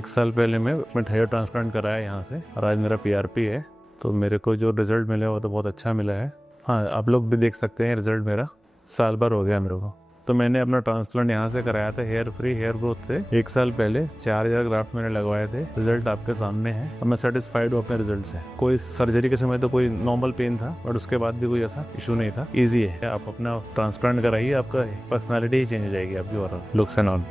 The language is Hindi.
1 साल पहले मैं हेयर ट्रांसप्लांट कराया यहाँ से और आज मेरा PRP है। तो मेरे को जो रिज़ल्ट मिला वो तो बहुत अच्छा मिला है। हाँ, आप लोग भी देख सकते हैं रिज़ल्ट मेरा। साल भर हो गया मेरे को। तो मैंने अपना ट्रांसप्लांट यहाँ से कराया था हेयर फ्री हेयर ग्रोथ से 1 साल पहले। 4000 ग्राफ्ट मैंने लगवाए थे। रिजल्ट आपके सामने है और मैं सेटिस्फाइड हूँ अपने रिजल्ट से। कोई सर्जरी के समय तो कोई नॉर्मल पेन था, बट उसके बाद भी कोई ऐसा इशू नहीं था। ईजी है। आप अपना ट्रांसप्लांट कराइए, आपका पर्सनैलिटी ही चेंज हो जाएगी आपकी और लुक्स एंड ऑल।